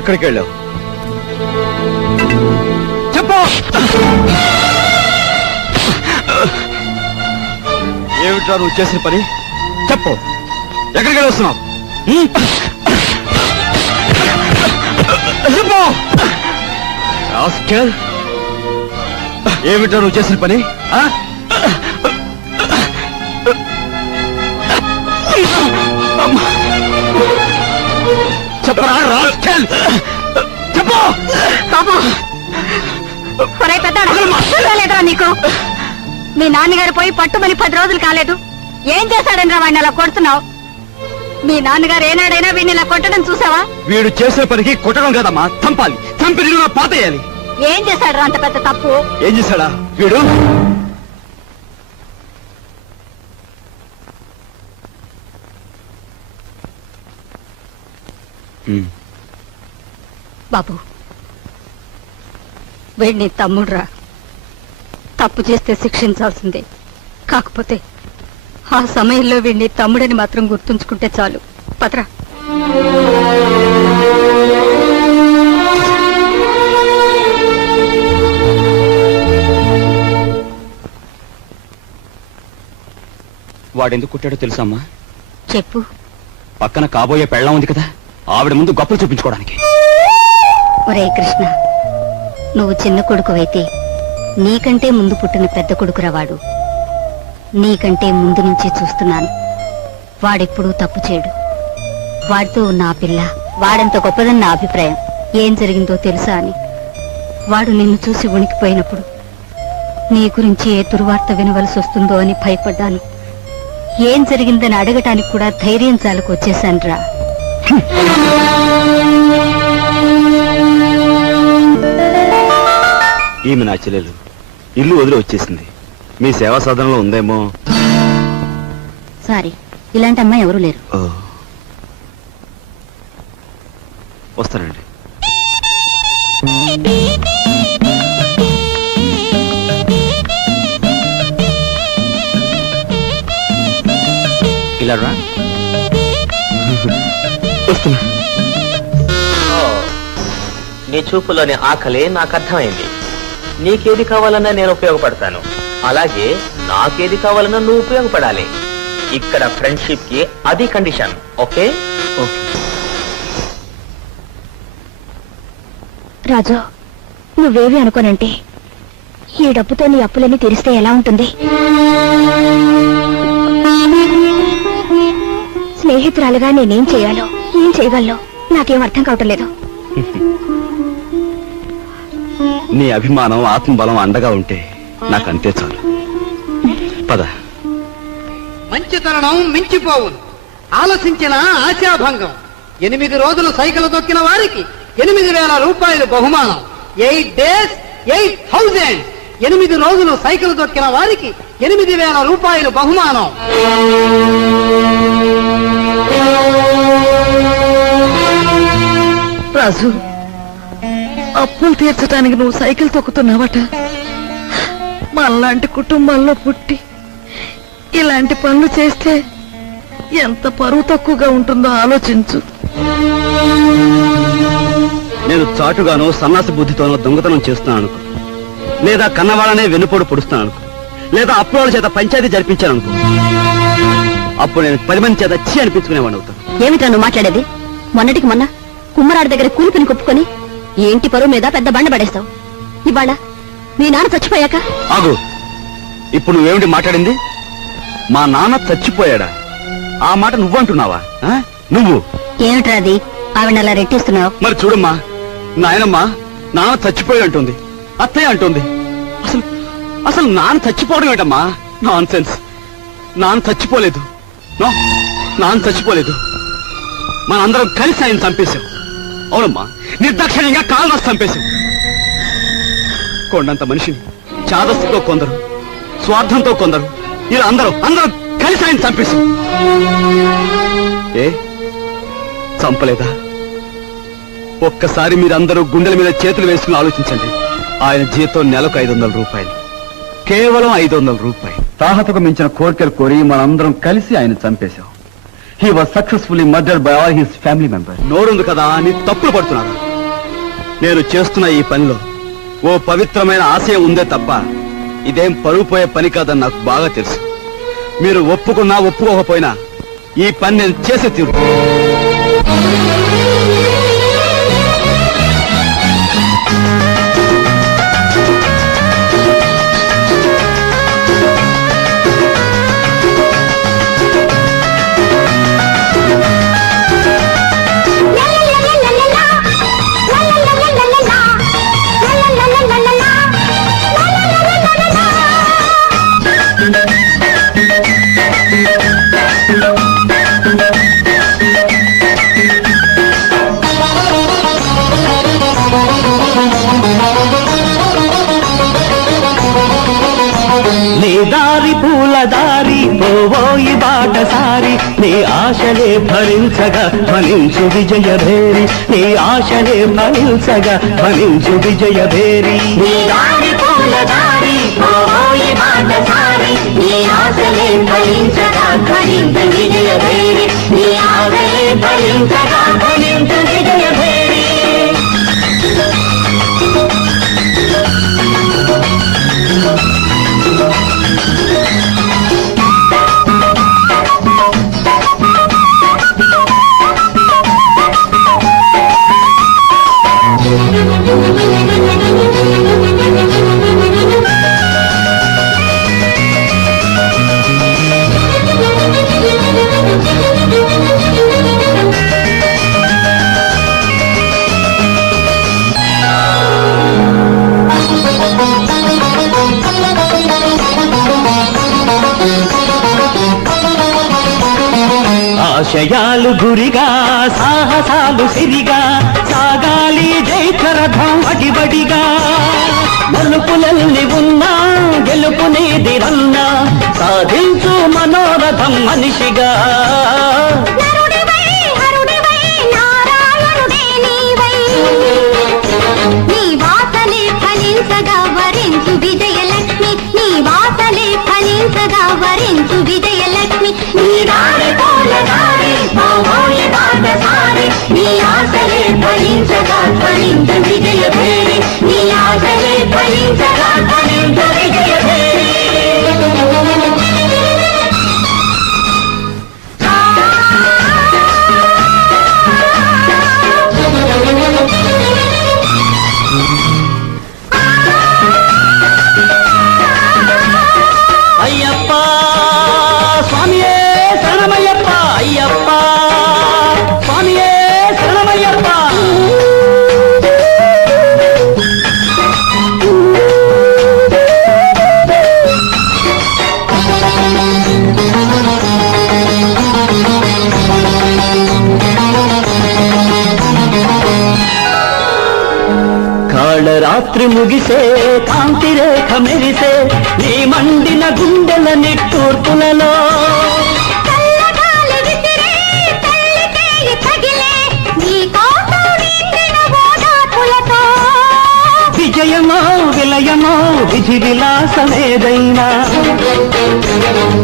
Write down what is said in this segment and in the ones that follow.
ఎక్కడికి వెళ్ళావు? చెప్పు. ఏమిట్రా నువ్వు చేసిన పని? చెప్పు, ఎక్కడికి వెళ్ళి వస్తున్నావు? చెప్పు. ఏమిట్రా నువ్వు చేసిన పని? చెప్పరా రాస్కెల్, చెప్పు. నీకు మీ నాన్నగారు పోయి పట్టుమని 10 రోజులు కాలేదు. ఏం చేశాడని రా వాడిని అలా కొడుతున్నావు? మీ నాన్నగారు ఏనాడైనా వీడిని ఇలా కొట్టడం చూసావా? వీడు చేసే పనికి కొట్టడం కదమ్మా, చంపాలి. చంపి పాతేయాలి. ఏం చేశాడు అంత పెద్ద తప్పు? ఏం చేశాడా వీడు? బాబు, వీడిని తమ్ముడురా. తప్పు చేస్తే శిక్షించాల్సిందే. కాకపోతే ఆ సమయంలో వీడిని తమ్ముడని మాత్రం గుర్తుంచుకుంటే చాలు. పత్రా. వాడెందుకు కుట్టాడో తెలుసమ్మా? చెప్పు. పక్కన కాబోయే పెళ్ళం ఉంది కదా, ఆవిడ ముందు గొప్పలు చూపించుకోవడానికి. ఒరే కృష్ణ, నువ్వు చిన్న కొడుకువైతే నీకంటే ముందు పుట్టిన పెద్ద కొడుకురా వాడు. నీకంటే ముందు నుంచి చూస్తున్నాను. వాడెప్పుడూ తప్పు చేయడు. వాడితో ఉన్న ఆ పిల్ల వాడంత గొప్పదని నా అభిప్రాయం. ఏం జరిగిందో తెలుసా అని వాడు నిన్ను చూసి ఉనికిపోయినప్పుడు నీ గురించి ఏ దుర్వార్త వినవలసి వస్తుందో అని భయపడ్డాను. ఏం జరిగిందని అడగటానికి కూడా ధైర్యం చాలకు వచ్చేశాన్రా. ఈమె నా చెల్లెలు ఇల్లు వదిలి వచ్చేసింది. మీ సేవా సాధనలో ఉందేమో. సారీ, ఇలాంటి అమ్మాయి ఎవరూ లేరు. వస్తానండి. ఇలా రా. వస్తున్నా. నీ చూపులోని ఆకలి నాకు అర్థమైంది. నీకేది కావాలన్నా నేను ఉపయోగపడతాను, అలాగే నాకేది కావాలన్నా నువ్వు ఉపయోగపడాలి. ఇక్కడ ఫ్రెండ్షిప్ కి అది కండిషన్. ఓకే? రాజు, నువ్వేవి అనుకోనంటే ఈ డబ్బుతో నీ అప్పులన్నీ తీరిస్తే ఎలా ఉంటుంది? స్నేహితురాలుగా నేనేం చేయాలో ఏం చేయగలను నాకేం అర్థం కావటం లేదు. నీ అభిమానం ఆత్మబలం అండగా ఉంటే నాకంతే చాలు. పద. మంచితనం మించిపోవును, ఆలోచించిన ఆశాభంగం. 8 రోజులు సైకిల్ తొక్కిన వారికి 8,000 రూపాయలు బహుమానం. 8 days 8,000. 8 రోజులు సైకిల్ తొక్కిన వారికి 8,000 రూపాయలు బహుమానం. రాజు, అప్పులు తీర్చడానికి నువ్వు సైకిల్ తొక్కుతున్నావట. మనలాంటి కుటుంబాల్లో పుట్టి ఇలాంటి పనులు చేస్తే ఎంత పరువు తక్కువగా ఉంటుందో ఆలోచించు. నేను చాటుగానో సన్నాసి బుద్ధితోనో దొంగతనం చేస్తున్నాను అనుకో, లేదా కన్నవాళ్ళనే వెన్నుపోటు పొడుస్తున్నాను అనుకో, లేదా అప్పుల చేత పంచాయతీ జరిపించాను అనుకో, అప్పుడు నేను 10 మంది చేత చీ అనిపించుకునేవాడిని అవుతాను. ఏమిటా నువ్వు మాట్లాడేది? మొన్నటికి మొన్న కుమ్మరాడి దగ్గర కూలిపిని కొప్పుకొని ఈ ఇంటి పరువు మీద పెద్ద బండ పడేస్తావు. ఇవాళ మీ నాన్న చచ్చిపోయాక ఆగు. ఇప్పుడు నువ్వేమిటి మాట్లాడింది? మా నాన్న చచ్చిపోయాడా? ఆ మాట నువ్వంటున్నావా? నువ్వు ఏమిట్రా అది? ఆవిడ అలా రెట్టిస్తున్నావు. మరి చూడమ్మా, నాయనమ్మ నాన్న చచ్చిపోయి అంటుంది, అత్తయ్య అంటుంది. అసలు అసలు నాన్న చచ్చిపోవడం ఏంటమ్మా? Non sense. నాన్న చచ్చిపోలేదు. నాన్న చచ్చిపోలేదు. మనందరం కలిసి ఆయన చంపేశాం. అవునమ్మా, నిర్దాక్షిణ్యంగా కాలు రాసి చంపేశాం. కొండంత మనిషిని చాదస్తుతో కొందరు, స్వార్థంతో కొందరు, ఇలా అందరూ కలిసి ఆయన చంపేశాం. ఏ చంపలేదా? ఒక్కసారి మీరందరూ గుండెల మీద చేతులు వేసుకుని ఆలోచించండి. ఆయన జీతం నెలకు 500 రూపాయలు, కేవలం 500 రూపాయలు. తాహతకు మించిన కోరికలు కోరి మనందరం కలిసి ఆయన చంపేశాం. He was successfully murdered by all his family members. నోరుంది కదా అని తప్పులు పడుతున్నారు. నేను చేస్తున్న ఈ పనిలో ఓ పవిత్రమైన ఆశయం ఉందే తప్ప ఇదేం పరువు పోయే పని కాదని నాకు బాగా తెలుసు. మీరు ఒప్పుకున్నా ఒప్పుకోకపోయినా ఈ పని నేను చేసే తీరు. నీ దారి పూల దారి పోవోయి బాటసారి నీ ఆశలే భరించగా ధ్వనించు విజయభేరి నీ ఆశలే భరించగా ధ్వనించు విజయభేరి నీ దారి పూల దారి పోవోయి బాటసారి నీ ఆశలే భరించగా ధ్వనించు విజయభేరి నీ ఆశలే భరించగా ధ్వనించు విజయభేరి. ఆశయాలు గురిగా సాహసాలు సిరిగా సాగాలి జైత్రరథం అడిబడిగా మలుపులల్ని ఉన్నా గెలుపునేది రన్నా సాధించు మనోరథం మనిషిగా నీ వాసలే ఫలించగా వరించు విజయలక్ష్మి నీ వాసలే ఫలించగా వరించు విజయలక్ష్మి నీ దారి పూల దారి పోవోయి బాటసారి నీ ఆశలే ఫలించగా ధ్వనించు విజయభేరి నీ ఆశలే ఫలించగా ధ్వనించు విజయభేరి. అయ్యప్ప స్వామియే శరణమయ్యప్ప అయ్యప్ప స్వామియే శరణమయ్యప్ప. కాళరాత్రి ముగిసే కాంతి రేఖ మెరిసే నీ మండిన గుండెల నిట్టూర్పులలో విజయమో విలయమో విధి విలాసమేదైనా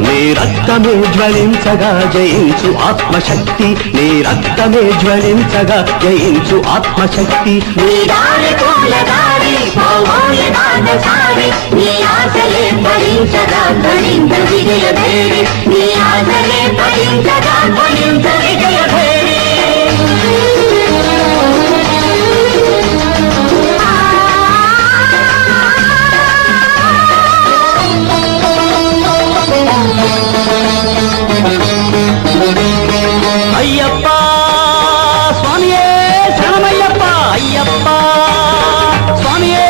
నీ రక్తమే జ్వలించగా జయించు ఆత్మశక్తి నీ రక్తమే జ్వలించగా జయించు ఆత్మశక్తి నీ దారి పూల దారి పోవోయి బాటసారి నీ ఆశలే భరించగా ధ్వనించు విజయభేరి నీ ఆశలే భరించగా ధ్వనించు విజయభేరి. అయ్యప్ప స్వామియే శరణమయ్యప్ప అయ్యప్ప స్వామియే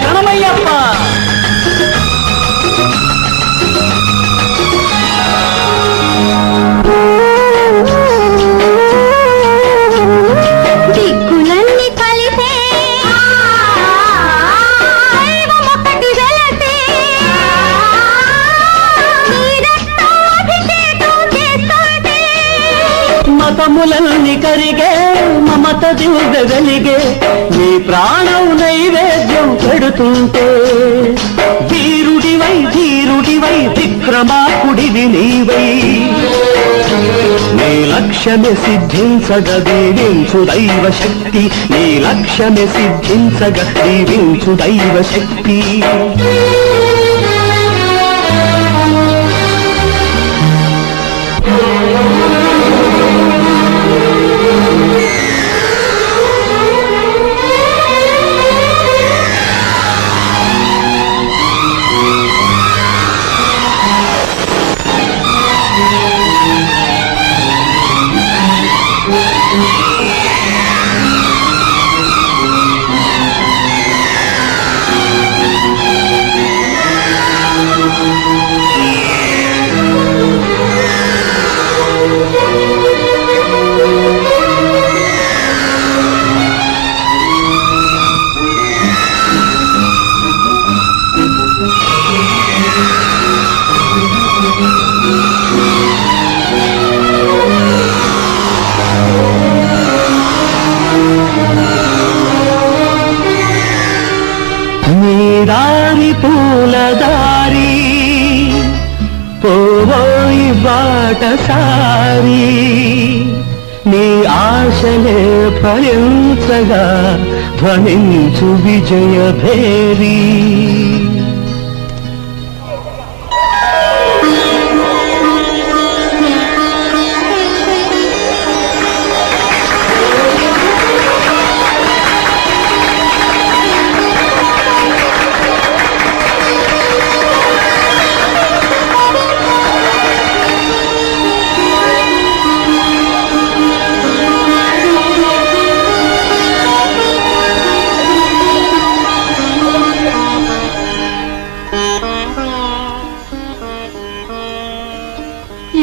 శరణమయ్యప్ప. దిక్కులన్నీ కలిసే దైవమొకటి వెలసే నీ రక్తాభిషేకం చేస్తుంటే మతములన్నీ కరిగే మమత దివ్య వెలిగే నీ ప్రాణం నైవేద్యం పెడుతుంటే వీరుడివై ధీరుడివై విక్రమాకుడివి నీవై నీ లక్ష్యమే సిద్ధించగ దీవించు దైవ శక్తి, నీ లక్ష్యమే సిద్ధించగ దీవించు దైవ శక్తి. దారి పూలదారి పోవోయి బాటసారి, నీ ఆశలే ఫలించగా ధ్వనించు విజయ భేరీ.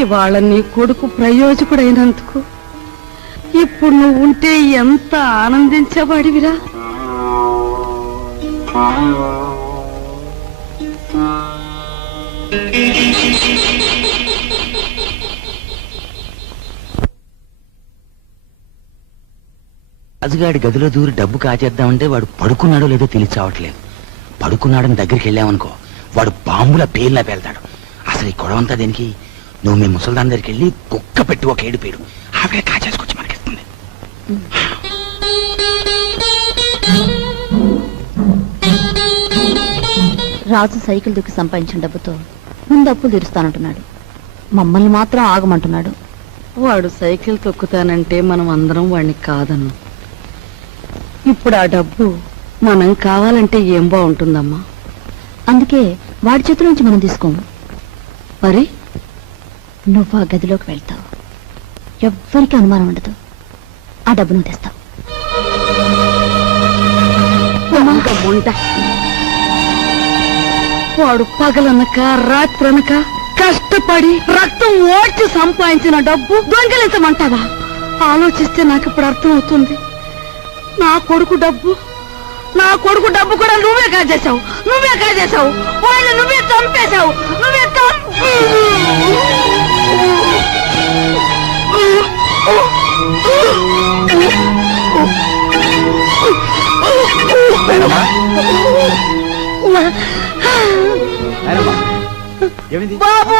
ఇవాళ నీ కొడుకు ప్రయోజకుడైనందుకు ఇప్పుడు నువ్వు ఉంటే ఎంత ఆనందించబడివిరా. రాజుగాడి గదిలో దూరి డబ్బు కాజేద్దామంటే వాడు పడుకున్నాడో లేదో తెలియచావట్లేదు. పడుకున్నాడని దగ్గరికి వెళ్ళామనుకో వాడు బాంబుల పేర్లా పేల్తాడు. అసలు ఈ గొడవంతా దేనికి? నువ్వు మీ ముసల్దాన్ దగ్గరికి వెళ్ళి కుక్క పెట్టి ఒక ఏడు పేరు ఆవిడే కాచేసుకొచ్చి మనకిస్తుంది. రాజు సైకిల్ దుక్కి సంపాదించిన డబ్బుతో ముందు అప్పులు తీరుస్తానంటున్నాడు, మమ్మల్ని మాత్రం ఆగమంటున్నాడు. వాడు సైకిల్ తొక్కుతానంటే మనం అందరం వాడిని కాదన్నాం. ఇప్పుడు ఆ డబ్బు మనం కావాలంటే ఏం బాగుంటుందమ్మా? అందుకే వాడి చేతుల నుంచి మనం తీసుకోము. మరి నువ్వు ఆ గదిలోకి వెళ్తావు, ఎవ్వరికి అనుమానం ఉండదు. ఆ డబ్బు నువ్వు తెస్తావు. వాడు పగలనక రాత్రనక కష్టపడి రక్తం ఓడ్చి సంపాదించిన డబ్బు దొంగలించమంటావా? ఆలోచిస్తే నాకు ఇప్పుడు అర్థం అవుతుంది. నా కొడుకు డబ్బు కూడా నువ్వే కాజేశావు, వాళ్ళు నువ్వే చంపేశావు, బాబు.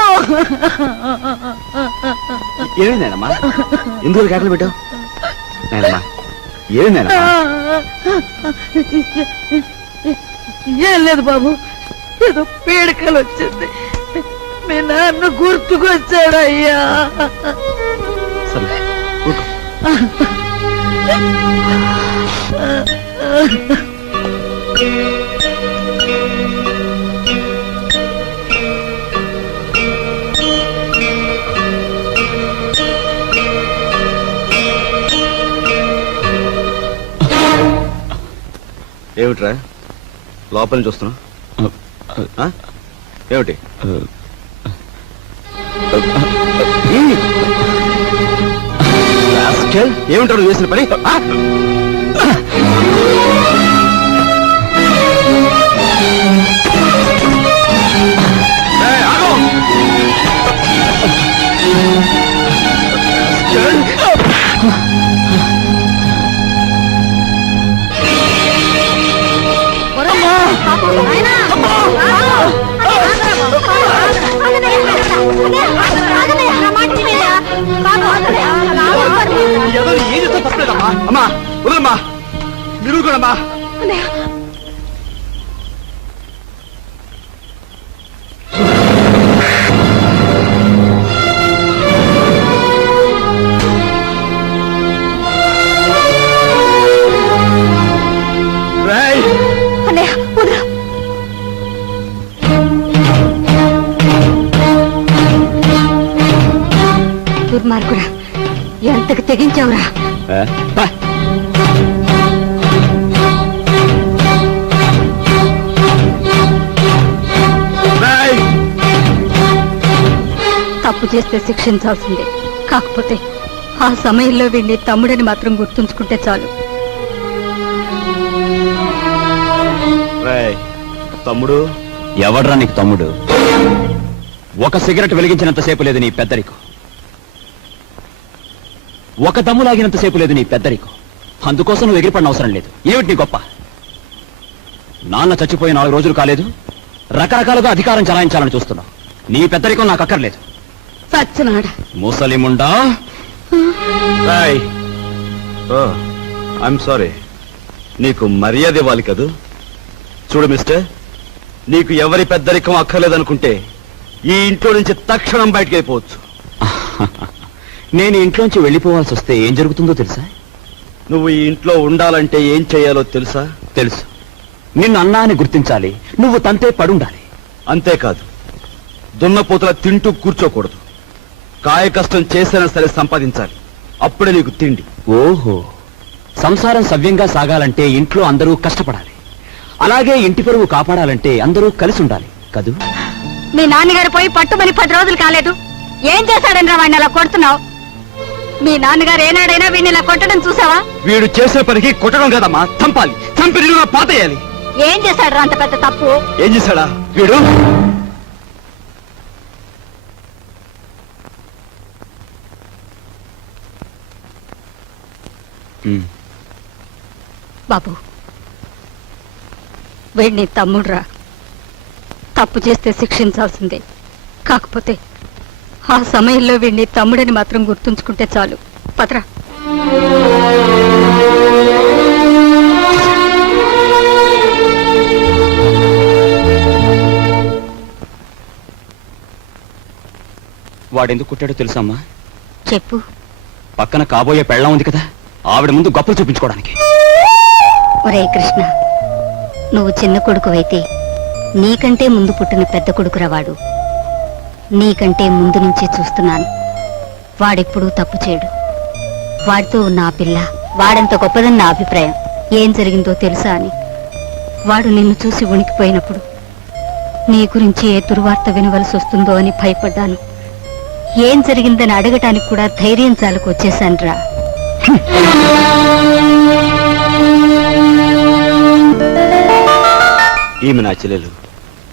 ఏమైందమ్మా? ఎందుకు కేకలు పెట్టావు? నాయనమ్మా ఏమైందమ్మా? ఏం లేదు బాబు, ఏదో పీడకలు వచ్చింది. మీ నాన్న గుర్తుకొచ్చాడయ్యా. సరే ఊరుకో. ఏమిట్రా లోపల చూస్తున్నా? ఏమిటి ఏమిటారు చేసిన పని? అమ్మా వదలమ్మా, మీరు కూడా అమ్మా. రేయ్, అన్నయ్య వదలు. దుర్మార్గుడా, ఎంతకు తెగించావురా? ఏ, పా. రేయ్, తప్పు చేస్తే శిక్షించాల్సిందే. కాకపోతే ఆ సమయంలో వీడిని తమ్ముడని మాత్రం గుర్తుంచుకుంటే చాలు. రేయ్, తమ్ముడు ఎవడ్రా నీకు తమ్ముడు? ఒక సిగరెట్ వెలిగించినంతసేపు లేదు నీ పెద్దరికం, ఒక దమ్ము లాగినంతసేపు లేదు నీ పెద్దరికం. అందుకోసం నువ్వు ఎగిరిపడిన అవసరం లేదు. ఏమిటి నీ గొప్ప? నాన్న చచ్చిపోయి 4 రోజులు కాలేదు, రకరకాలుగా అధికారం చలాయించాలని చూస్తున్నావు. నీ పెద్దరికం నాకు అక్కర్లేదు. సచ్చినాడా ముసలిముండా. ఐఎమ్ సారీ, నీకు మర్యాద ఇవ్వాలి కదూ. చూడు మిస్టర్, నీకు ఎవరి పెద్దరికం అక్కర్లేదనుకుంటే ఈ ఇంట్లో నుంచి తక్షణం బయటకు వెళ్ళిపోవచ్చు. నేను ఇంట్లోంచి వెళ్ళిపోవాల్సి వస్తే ఏం జరుగుతుందో తెలుసా? నువ్వు ఈ ఇంట్లో ఉండాలంటే ఏం చేయాలో తెలుసా? తెలుసు. నిన్ను అన్నా అని గుర్తించాలి, నువ్వు తంతే పడుండాలి. అంతేకాదు, దున్నపోతల తింటూ కూర్చోకూడదు. కాయ కష్టం చేసైనా సరే సంపాదించాలి, అప్పుడే నీకు తిండి. ఓహో, సంసారం సవ్యంగా సాగాలంటే ఇంట్లో అందరూ కష్టపడాలి. అలాగే ఇంటి పరువు కాపాడాలంటే అందరూ కలిసి ఉండాలి కదూ. మీ నాన్నగారు పోయి పట్టుమని 10 రోజులు కాలేదు. ఏం చేశాడని వాడిని అలా కొడుతున్నావు? మీ నాన్నగారు ఏనాడైనా వీడిని ఇలా కొట్టడం చూసావా? వీడు చేసే పనికి కొట్టడం కదమ్మా, చంపాలి. చంపి నిన్ను పాతేయాలి. ఏం చేశాడు అంత పెద్ద తప్పు? ఏం చేశాడా వీడు? బాబు, వీడిని తమ్ముడురా. తప్పు చేస్తే శిక్షించాల్సిందే. కాకపోతే ఆ సమయంలో వీడిని తమ్ముడని మాత్రం గుర్తుంచుకుంటే చాలు. పత్రా. వాడెందుకు కొట్టాడో తెలుసమ్మా? చెప్పు. పక్కన కాబోయే పెళ్ళం ఉంది కదా, ఆవిడ ముందు గొప్పలు చూపించుకోవడానికి. ఒరే కృష్ణ, నువ్వు చిన్న కొడుకువైతే నీకంటే ముందు పుట్టిన పెద్ద కొడుకురా వాడు. నీకంటే ముందు నుంచే చూస్తున్నాను. వాడెప్పుడూ తప్పు చేయడు. వాడితో ఉన్న ఆ పిల్ల వాడంత గొప్పదని నా అభిప్రాయం. ఏం జరిగిందో తెలుసా అని వాడు నిన్ను చూసి వణికిపోయినప్పుడు నీ గురించి ఏ దుర్వార్త వినవలసి వస్తుందో అని భయపడ్డాను. ఏం జరిగిందని అడగటానికి కూడా ధైర్యం చాలకు వచ్చేశానురా. ఈమె నా చెల్లెలు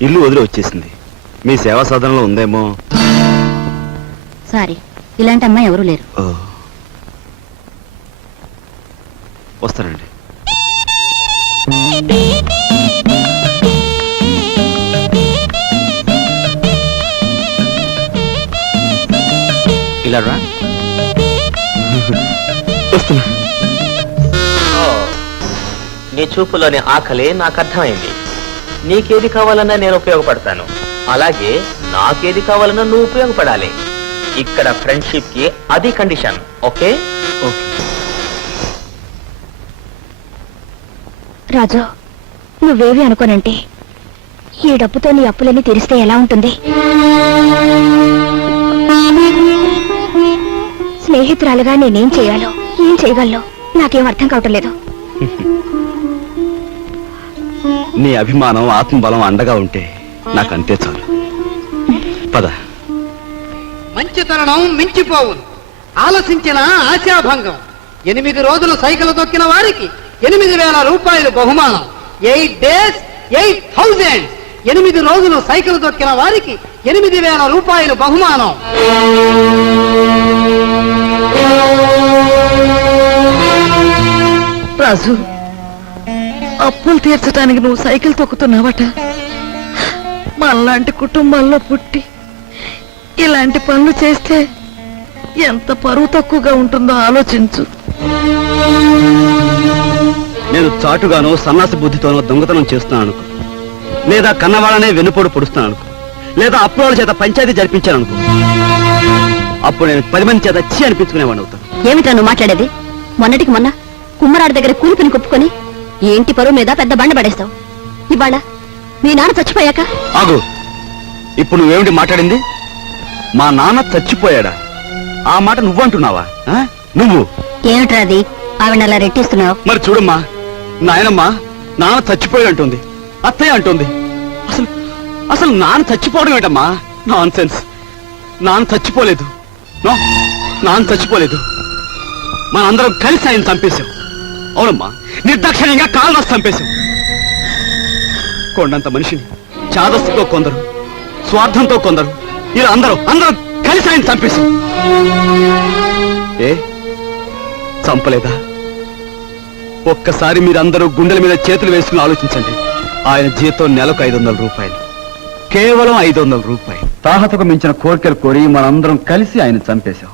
ఇల్లు వదిలి వచ్చేసింది. మీ సేవా సాధనలో ఉందేమో. సారీ, ఇలాంటి అమ్మాయి ఎవరూ లేరు. వస్తానండి. ఇలా రా. వస్తున్నా. నీ చూపులోని ఆకలి నాకు అర్థమైంది. నీకేది కావాలన్నా నేను ఉపయోగపడతాను, అలాగే నాకేది కావాలన్నా నువ్వు ఉపయోగపడాలి. ఇక్కడ ఫ్రెండ్షిప్ కి అది కండిషన్. ఓకే? రాజు, నువ్వేవి అనుకోనంటే ఈ డబ్బుతో నీ అప్పులన్నీ తీరిస్తే ఎలా ఉంటుంది? స్నేహితురాలుగా నేనేం చేయాలో ఏం చేయగలను నాకేం అర్థం కావటం లేదు. నీ అభిమానం ఆత్మబలం అండగా ఉంటే నాకు అంతే చాలు. పద. మంచి తరుణం మించిపోవును, ఆలసించిన ఆశాభంగం. 8 రోజులు సైకిల్ తొక్కిన వారికి 8,000 రూపాయలు బహుమానం. 8 days 8,000. 8 రోజులు సైకిల్ తొక్కిన వారికి 8,000 రూపాయలు బహుమానం. రాజు, అప్పులు తీర్చడానికి నువ్వు సైకిల్ తొక్కుతున్నావట. మనలాంటి కుటుంబాల్లో పుట్టి ఇలాంటి పనులు చేస్తే ఎంత పరువు తక్కువగా ఉంటుందో ఆలోచించు. నేను చాటుగానో సన్నాసి బుద్ధితోనో దొంగతనం చేస్తున్నాను అనుకో, లేదా కన్నవాళ్ళనే వెన్నుపోటు పొడుస్తున్నాను అనుకో, లేదా అప్పుల చేత పంచాయతీ జరిపించాను అనుకో, అప్పుడు నేను 10 మంది చేత చీ అనిపించుకునేవాడిని అవుతాను. ఏమిటా నువ్వు మాట్లాడేది? మొన్నటికి మొన్న కుమ్మరాడి దగ్గర కూలిపిని కొప్పుకొని ఈ ఇంటి పరువు మీద పెద్ద బండ పడేస్తావు. ఇవాళ మీ నాన్న చచ్చిపోయాక ఆగు, ఇప్పుడు నువ్వేమిటి మాట్లాడింది? మా నాన్న చచ్చిపోయాడా? ఆ మాట నువ్వంటున్నావా? ఆ? నువ్వు ఏమిట్రా అది? ఆవిడ అలా రెట్టిస్తున్నావు. మరి చూడమ్మా, నాయనమ్మా నాన్న చచ్చిపోయాడు అంటుంది, అత్తయ్య అంటుంది. అసలు అసలు నాన్న చచ్చిపోవడం ఏంటమ్మా? Non sense. నాన్న చచ్చిపోలేదు. నో, నాన్న చచ్చిపోలేదు. మనందరం కలిసి ఆయన చంపేశాం. అవునమ్మా, నిర్దాక్షిణ్యంగా కాలు రాసి చంపేశాం. కొండంత మనిషిని చాదస్తుతో కొందరు, స్వార్థంతో కొందరు, ఇలా అందరూ కలిసి ఆయన చంపేశాం. ఏ చంపలేదా? ఒక్కసారి మీరందరూ గుండెల మీద చేతులు వేసుకుని ఆలోచించండి. ఆయన జీతం నెలకు 500 రూపాయలు, కేవలం 500 రూపాయలు. తాహతకు మించిన కోరికలు కోరి మనందరం కలిసి ఆయన చంపేశాం.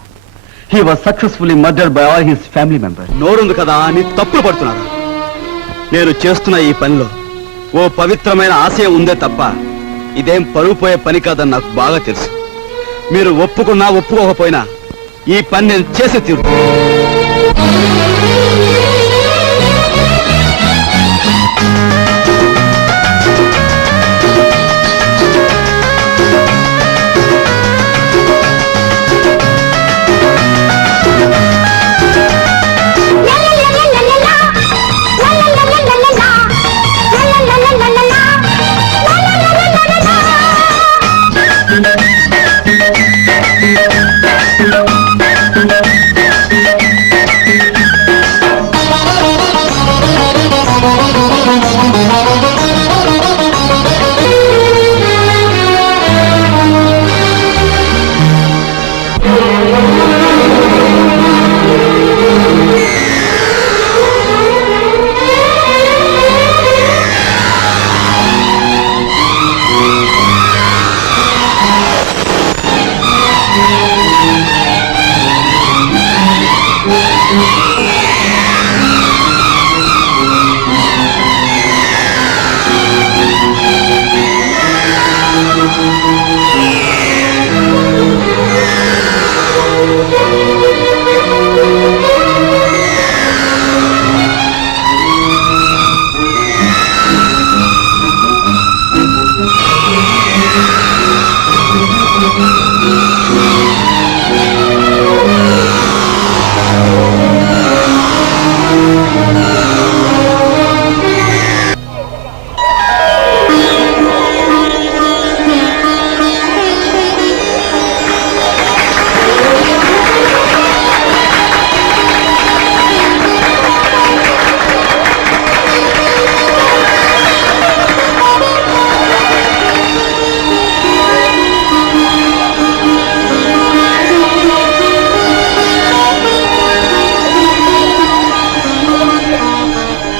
He was successfully murdered by all his family member. నోరుంది కదా అని తప్పులు పడుతున్నారు. నేను చేస్తున్న ఈ పనిలో ఓ పవిత్రమైన ఆశయం ఉందే తప్ప ఇదేం పరువు పోయే పని కాదని నాకు బాగా తెలుసు. మీరు ఒప్పుకున్నా ఒప్పుకోకపోయినా ఈ పని నేను చేసే తీరు.